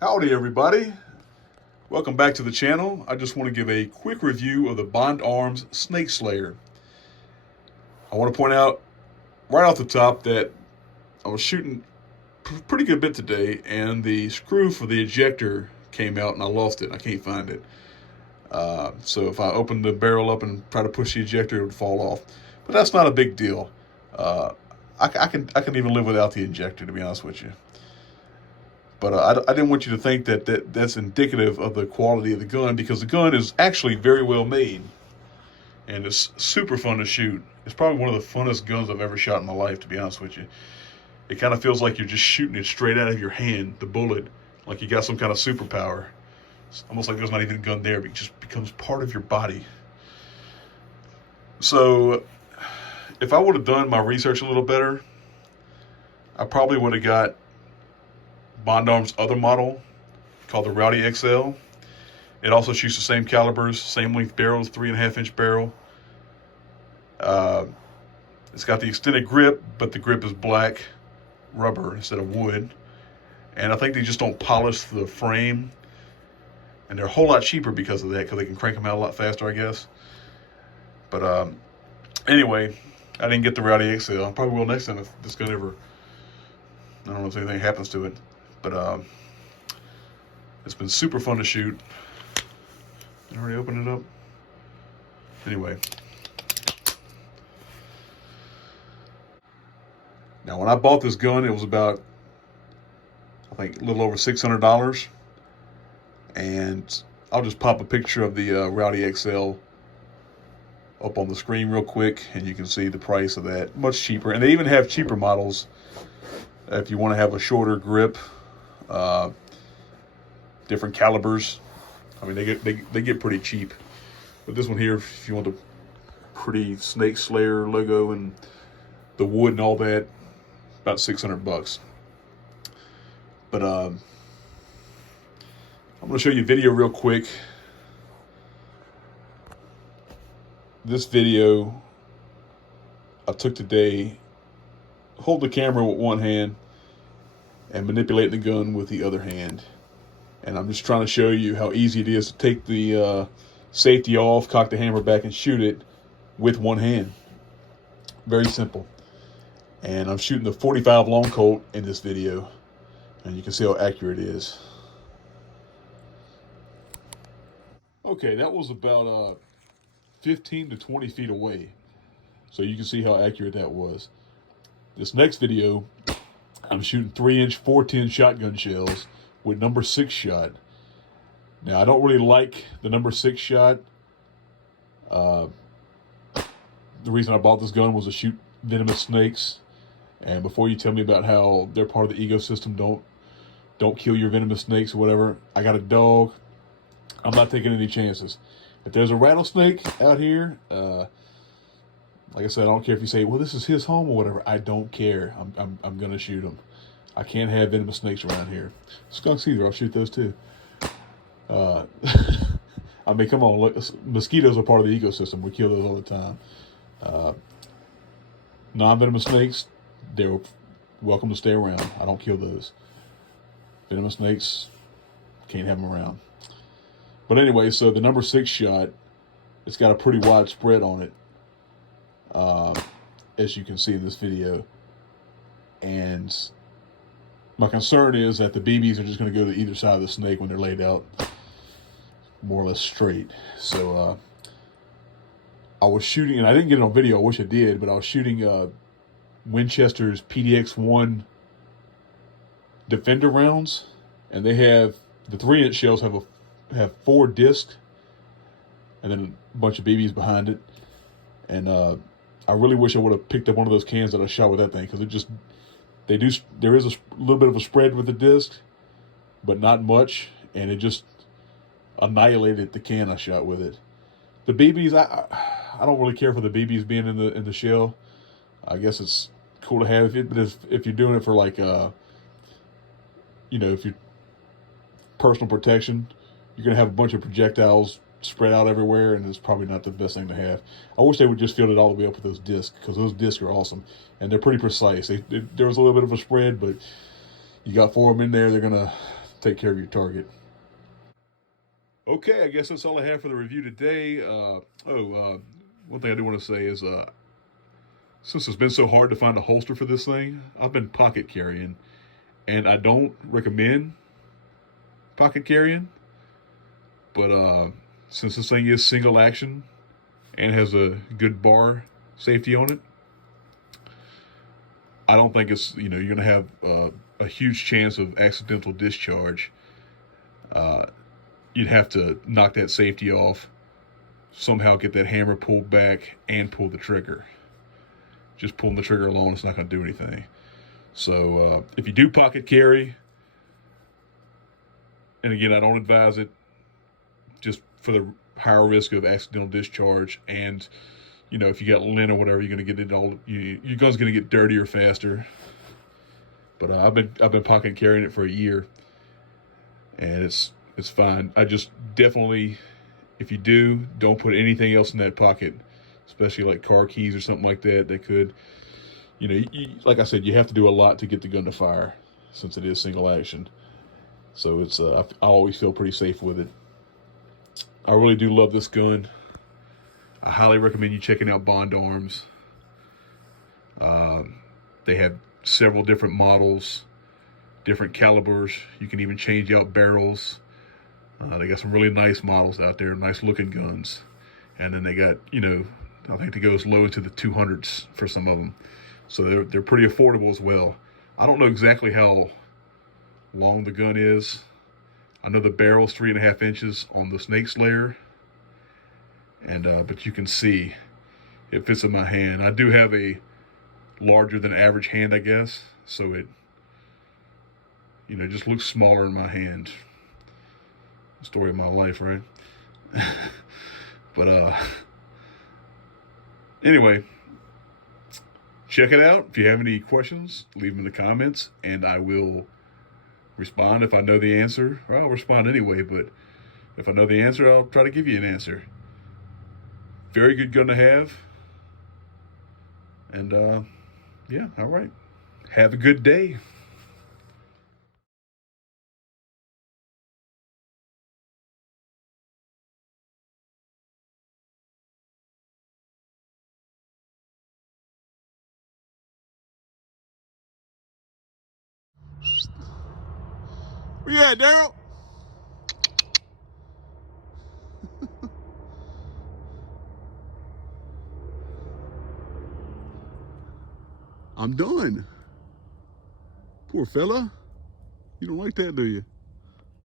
Howdy everybody, welcome back to the channel. I just want to give a quick review of the Bond Arms Snake Slayer. I want to point out right off the top that I was shooting a pretty good bit today and the screw for the ejector came out and I lost it. I can't find it. So if I opened the barrel up and try to push the ejector, it would fall off. But that's not a big deal. Uh, I can even live without the ejector, to be honest with you. But I didn't want you to think that's indicative of the quality of the gun, because the gun is actually very well made and it's super fun to shoot. It's probably one of the funnest guns I've ever shot in my life, to be honest with you. It kind of feels like you're just shooting it straight out of your hand, the bullet, like you got some kind of superpower. It's almost like there's not even a gun there, but it just becomes part of your body. So if I would have done my research a little better, I probably would have got Bond Arms' other model called the Rowdy XL. It also shoots the same calibers, same length barrels, 3.5-inch barrel. It's got the extended grip, but the grip is black rubber instead of wood. And I think they just don't polish the frame. And they're a whole lot cheaper because of that, because they can crank them out a lot faster, I guess. But anyway, I didn't get the Rowdy XL. I probably will next time if this gun ever, I don't know if anything happens to it. But it's been super fun to shoot. I already opened it up. Anyway. Now, when I bought this gun, it was about, I think, a little over $600. And I'll just pop a picture of the Rowdy XL up on the screen real quick, and you can see the price of that. Much cheaper. And they even have cheaper models if you want to have a shorter grip, different calibers. I mean, they get pretty cheap. But this one here, if you want the pretty Snake Slayer logo and the wood and all that, about $600. But I'm going to show you a video real quick. This video I took today, hold the camera with one hand and manipulate the gun with the other hand. And I'm just trying to show you how easy it is to take the safety off, cock the hammer back, and shoot it with one hand. Very simple. And I'm shooting the 45 long Colt in this video, and you can see how accurate it is. Okay, that was about 15 to 20 feet away, so you can see how accurate that was. This next video, I'm shooting 3-inch 410 shotgun shells with number 6 shot. Now, I don't really like the number 6 shot. The reason I bought this gun was to shoot venomous snakes. And before you tell me about how they're part of the ecosystem, don't kill your venomous snakes or whatever. I got a dog. I'm not taking any chances. If there's a rattlesnake out here, like I said, I don't care if you say, well, this is his home or whatever. I don't care. I'm gonna shoot him. I can't have venomous snakes around here. Skunks either. I'll shoot those too. I mean, come on. Look, mosquitoes are part of the ecosystem. We kill those all the time. Non-venomous snakes, they're welcome to stay around. I don't kill those. Venomous snakes, can't have them around. But anyway, so the number 6 shot, it's got a pretty wide spread on it, as you can see in this video. And my concern is that the BBs are just going to go to either side of the snake when they're laid out more or less straight. So I was shooting, and I didn't get it on video, I wish I did, but I was shooting Winchester's PDX-1 Defender rounds, and they have, the 3-inch shells have 4 discs, and then a bunch of BBs behind it. And I really wish I would have picked up one of those cans that I shot with that thing, because it just, there is a little bit of a spread with the disc, but not much, and it just annihilated the can I shot with it. The BBs, I don't really care for the BBs being in the shell. I guess it's cool to have it, but if you're doing it for like if you're personal protection, you're gonna have a bunch of projectiles spread out everywhere, and it's probably not the best thing to have. I wish they would just fill it all the way up with those discs, because those discs are awesome and they're pretty precise. There was a little bit of a spread, but you got 4 of them in there. They're gonna take care of your target. Okay, I guess that's all I have for the review today. One thing I do want to say is, since it's been so hard to find a holster for this thing, I've been pocket carrying, and I don't recommend pocket carrying, but since this thing is single action and has a good bar safety on it, I don't think it's, you're going to have a huge chance of accidental discharge. You'd have to knock that safety off, somehow get that hammer pulled back, and pull the trigger. Just pulling the trigger alone, it's not going to do anything. So if you do pocket carry, and again, I don't advise it, just for the higher risk of accidental discharge, and if you got lint or whatever, you're going to get it all. Your gun's going to get dirtier faster. But I've been pocket carrying it for a year, and it's fine. I just definitely, if you do, don't put anything else in that pocket, especially like car keys or something like that. That could, like I said, you have to do a lot to get the gun to fire, since it is single action. So it's I always feel pretty safe with it. I really do love this gun. I highly recommend you checking out Bond Arms. They have several different models, different calibers. You can even change out barrels. They got some really nice models out there, nice looking guns. And then they got, I think they go as low into the 200s for some of them. So they're pretty affordable as well. I don't know exactly how long the gun is. I know the barrel's 3.5 inches on the Snake Slayer. And but you can see it fits in my hand. I do have a larger than average hand, I guess. So it, just looks smaller in my hand. Story of my life, right? But anyway, check it out. If you have any questions, leave them in the comments, and I will respond. If I know the answer, or I'll respond anyway, but if I know the answer, I'll try to give you an answer. Very good gun to have. And yeah, all right. Have a good day. Where you at, Daryl? I'm done. Poor fella. You don't like that, do you?